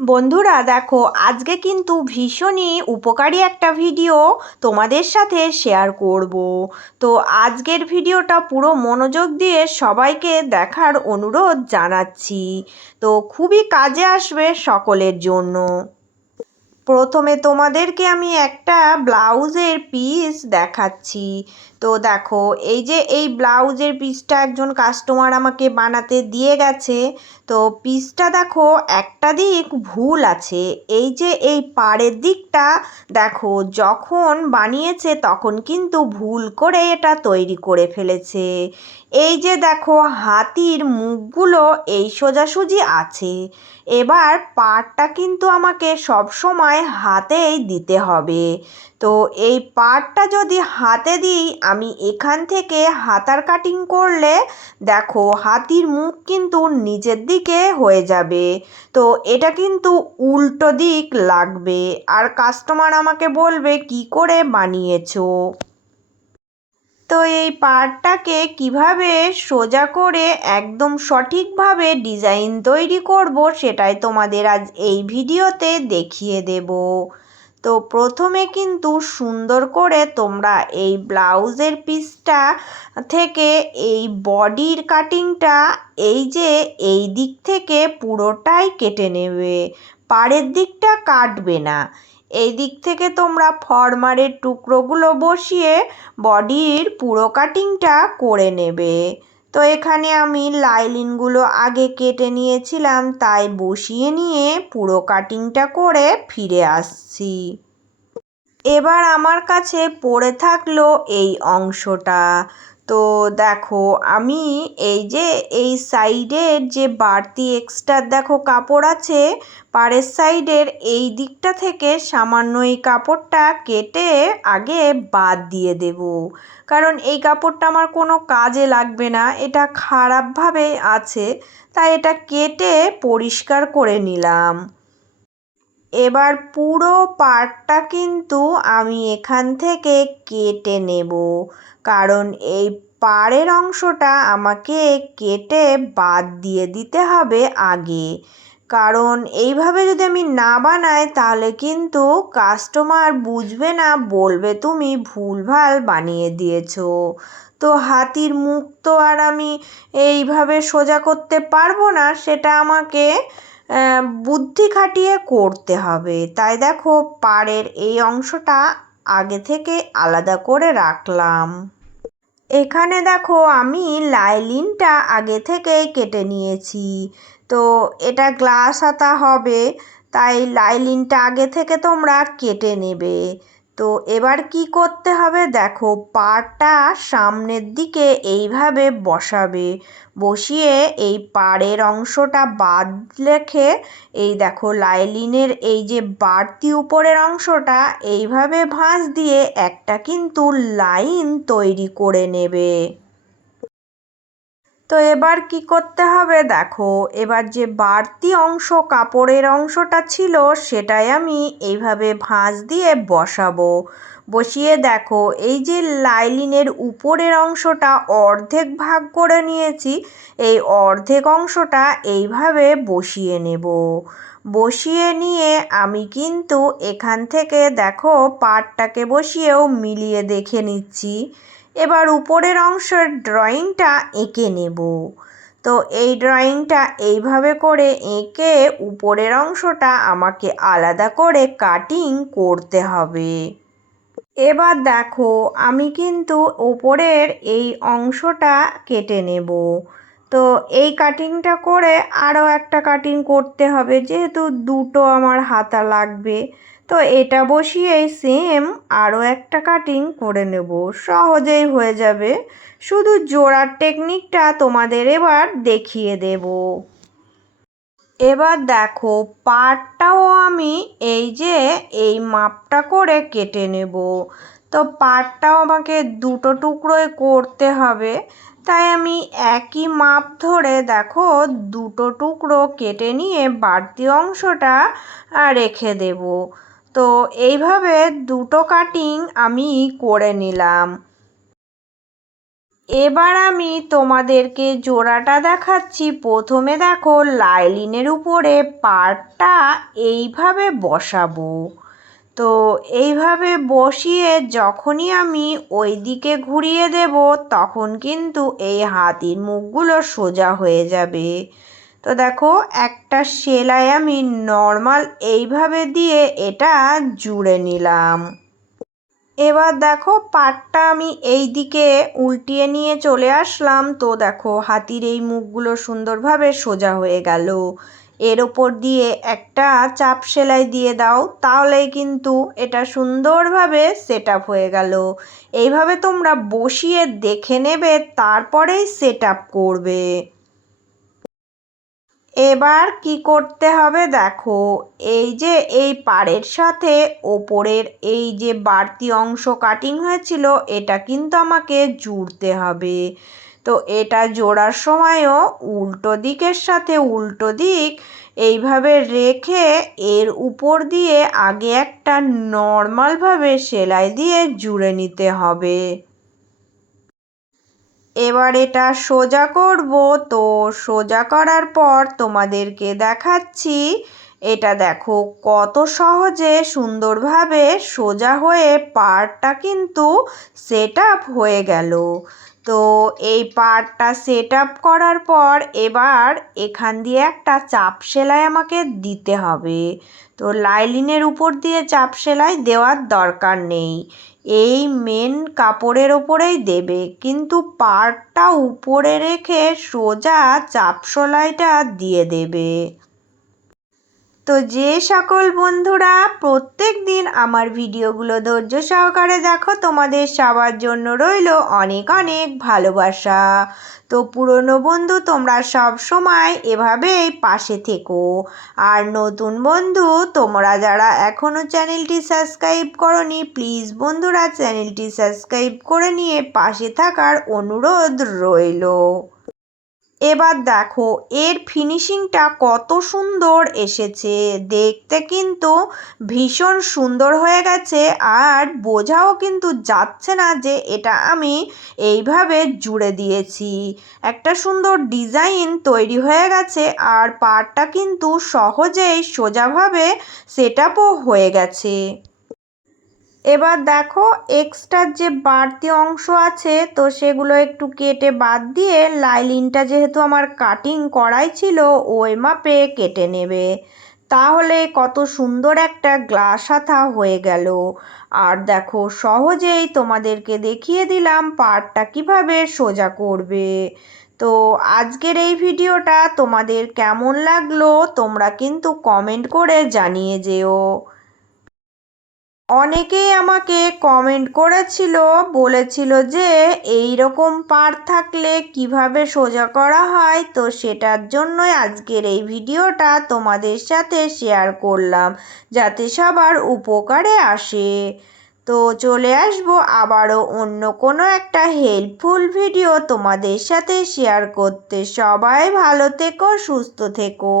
বন্ধুরা দেখো, আজকে কিন্তু ভীষণই উপকারী একটা ভিডিও তোমাদের সাথে শেয়ার করব। তো আজকের ভিডিওটা পুরো মনোযোগ দিয়ে সবাইকে দেখার অনুরোধ জানাচ্ছি। তো খুবই কাজে আসবে সকলের জন্য। প্রথমে তোমাদেরকে আমি একটা ব্লাউজের পিস দেখাচ্ছি। তো দেখো, এই যে এই ব্লাউজের পিসটা একজন কাস্টমার আমাকে বানাতে দিয়ে গেছে। তো পিসটা দেখো, একটা দিক ভুল আছে। এই যে এই পাড়ের দিকটা দেখো, যখন বানিয়েছে তখন কিন্তু ভুল করে এটা তৈরি করে ফেলেছে। এই যে দেখো, হাতির মুখগুলো এই সোজাসুজি আছে। এবার পাড়টা কিন্তু আমাকে সব সময় হাতেই দিতে হবে। তো এই পাড়টা যদি হাতে দিই, আমি এখান থেকে হাতার কাটিং করলে দেখো হাতির মুখ কিন্তু নিচের দিকে হয়ে যাবে। তো এটা কিন্তু উল্টো দিক লাগবে, আর কাস্টমার আমাকে বলবে কি করে বানিয়েছো। তো এই পাড়টাকে কিভাবে সোজা করে একদম সঠিকভাবে ডিজাইন তৈরি করব, সেটাই তোমাদের আজ এই ভিডিওতে দেখিয়ে দেব। তো প্রথমে কিন্তু সুন্দর করে তোমরা এই ব্লাউজের পিসটা থেকে এই বডির কাটিংটা এই যে এই দিক থেকে পুরোটাই কেটে নেবে, পাড়ের দিকটা কাটবে না। এই দিক থেকে তোমরা ফরমারের টুকরোগুলো বসিয়ে বডির পুরো কাটিংটা করে নেবে। তো এখানে আমি লাইনিংগুলো আগে কেটে নিয়েছিলাম, তাই বসিয়ে নিয়ে পুরো কাটিংটা করে ফিরে আসছি। এবার আমার কাছে পড়ে থাকলো এই অংশটা। তো দেখো, আমি এই যে এই সাইডের যে বাড়তি এক্সট্রা দেখো কাপড় আছে পাড়ের সাইডের, এই দিকটা থেকে সামান্য এই কাপড়টা কেটে আগে বাদ দিয়ে দেব। কারণ এই কাপড়টা আমার কোনো কাজে লাগবে না, এটা খারাপভাবে আছে, তাই এটা কেটে পরিষ্কার করে নিলাম। এবার পুরো পাড়টা কিন্তু আমি এখান থেকে কেটে নেব, কারণ এই পাড়ের অংশটা আমাকে কেটে বাদ দিয়ে দিতে হবে আগে। কারণ এইভাবে যদি আমি না বানাই তাহলে কিন্তু কাস্টমার বুঝবে না, বলবে তুমি ভুলভাল বানিয়ে দিয়েছো। তো হাতির মুখ তো আর আমি এইভাবে সোজা করতে পারবো না, সেটা আমাকে বুদ্ধি খাটিয়ে করতে হবে। তাই দেখো, পাড়ের এই অংশটা আগে থেকে আলাদা করে রাখলাম। এখানে দেখো, আমি লাইনিংটা আগে থেকেই কেটে নিয়েছি। তো এটা গ্লাস হাতা হবে, তাই লাইনিংটা আগে থেকে তোমরা কেটে নেবে। তো এবার কি করতে হবে দেখো, পাড়টা সামনের দিকে এইভাবে বসাবে, বসিয়ে এই পাড়ের অংশটা বাদ রেখে এই দেখো লাইনিংয়ের এই যে বাড়তি উপরের অংশটা এইভাবে ভাঁজ দিয়ে একটা কিন্তু লাইন তৈরি করে নেবে। তো এবার কি করতে হবে দেখো, এবার যে বাড়তি অংশ কাপড়ের অংশটা ছিল সেটাই আমি এইভাবে ভাঁজ দিয়ে বসাবো। বসিয়ে দেখো, এই যে লাইনিংয়ের উপরের অংশটা অর্ধেক ভাগ করে নিয়েছি, এই অর্ধেক অংশটা এইভাবে বসিয়ে নেব। বসিয়ে নিয়ে আমি কিন্তু এখান থেকে দেখো পাড়টাকে বসিয়েও মিলিয়ে দেখে নিচ্ছি। এবার উপরের অংশের ড্রয়িংটা এঁকে নেব। তো এই ড্রয়িংটা এইভাবে করে এঁকে উপরের অংশটা আমাকে আলাদা করে কাটিং করতে হবে। এবার দেখো, আমি কিন্তু উপরের এই অংশটা কেটে নেব। তো এই কাটিংটা করে আরও একটা কাটিং করতে হবে, যেহেতু দুটো আমার হাতা লাগবে। তো এটা বসিয়ে সেম আরও একটা কাটিং করে নেব, সহজেই হয়ে যাবে। শুধু জোড়ার টেকনিকটা তোমাদের এবার দেখিয়ে দেব। এবার দেখো, পাড়টাও আমি এই যে এই মাপটা করে কেটে নেব। তো পাড়টাও আমাকে দুটো টুকরোয় করতে হবে, তাই আমি একই মাপ ধরে দেখো দুটো টুকরো কেটে নিয়ে বাড়তি অংশটা রেখে দেব। তো এইভাবে দুটো কাটিং আমি করে নিলাম। এবার আমি তোমাদেরকে জোড়াটা দেখাচ্ছি। প্রথমে দেখো লাইলিনের উপরে পাড়টা এইভাবে বসাবো। তো এইভাবে বসিয়ে যখনই আমি ওই দিকে ঘুরিয়ে দেব তখন কিন্তু এই হাতির মুখগুলো সোজা হয়ে যাবে। তো দেখো একটা সেলাই আমি নর্মাল এইভাবে দিয়ে এটা জুড়ে নিলাম। এবার দেখো পাটটা আমি এই দিকে উল্টিয়ে নিয়ে চলে আসলাম। তো দেখো হাতির এই মুখগুলো সুন্দরভাবে সোজা হয়ে গেল। এর ওপর দিয়ে একটা চাপ সেলাই দিয়ে দাও, তাহলেই কিন্তু এটা সুন্দরভাবে সেট আপ হয়ে গেল। এইভাবে তোমরা বসিয়ে দেখে নেবে, তারপরেই সেট আপ করবে। এবার কি করতে হবে দেখো, এই যে এই পাড়ের সাথে ওপরের এই যে বাড়তি অংশ কাটিং হয়েছিল এটা কিন্তু আমাকে জুড়তে হবে। তো এটা জোড়ার সময়ও উল্টো দিকের সাথে উল্টো দিক এইভাবে রেখে এর উপর দিয়ে আগে একটা নর্মালভাবে সেলাই দিয়ে জুড়ে নিতে হবে। এবার এটা সোজা করব। তো সোজা করার পর তোমাদেরকে দেখাচ্ছি। এটা দেখো কত সহজে সুন্দরভাবে সোজা হয়ে পাড়টা কিন্তু সেট আপ হয়ে গেল। তো এই পাড়টা সেট আপ করার পর এবার এখান দিয়ে একটা চাপ সেলাই আমাকে দিতে হবে। তো লাইলিনের উপর দিয়ে চাপ সেলাই দেওয়ার দরকার নেই, এই মেন কাপড়ের ওপরেই দেবে, কিন্তু পাড়টা উপরে রেখে সোজা চাপ সেলাইটা দিয়ে দেবে। তো যে সকল বন্ধুরা প্রত্যেক দিন আমার ভিডিওগুলো ধৈর্য সহকারে দেখো, তোমাদের সবার জন্য রইল অনেক অনেক ভালোবাসা। তো পুরনো বন্ধু তোমরা সব সময় এভাবেই পাশে থেকো। আর নতুন বন্ধু তোমরা যারা এখনও চ্যানেলটি সাবস্ক্রাইব করনি, প্লিজ বন্ধুরা চ্যানেলটি সাবস্ক্রাইব করে নিয়ে পাশে থাকার অনুরোধ রইল। এবার দেখো এর ফিনিশিংটা কত সুন্দর এসেছে, দেখতে কিন্তু ভীষণ সুন্দর হয়ে গেছে। আর বোঝাও কিন্তু যাচ্ছে না যে এটা আমি এইভাবে জুড়ে দিয়েছি। একটা সুন্দর ডিজাইন তৈরি হয়ে গেছে আর পাড়টা কিন্তু সহজেই সোজাভাবে সেট আপও হয়ে গেছে। এবার দেখো এক্সট্রা যে বাড়তি অংশ আছে তো সেগুলো একটু কেটে বাদ দিয়ে লাইলিনটা যেহেতু আমার কাটিং করাই ছিল ওই মাপে কেটে নেবে, তাহলে কত সুন্দর একটা গ্লাস হাতা হয়ে গেল। আর দেখো সহজেই তোমাদেরকে দেখিয়ে দিলাম পাড়টা কিভাবে সোজা করবে। তো আজকের এই ভিডিওটা তোমাদের কেমন লাগলো তোমরা কিন্তু কমেন্ট করে জানিয়ে যেও। অনেকেই আমাকে কমেন্ট করেছিল, বলেছিল যে এই রকম পাড় থাকলে কিভাবে সোজা করা হয়। তো সেটার জন্যই আজকের এই ভিডিওটা তোমাদের সাথে শেয়ার করলাম, যাতে সবার উপকারে আসে। তো চলে আসবো আবারও অন্য কোনো একটা হেল্পফুল ভিডিও তোমাদের সাথে শেয়ার করতে। সবাই ভালো থেকো, সুস্থ থেকো।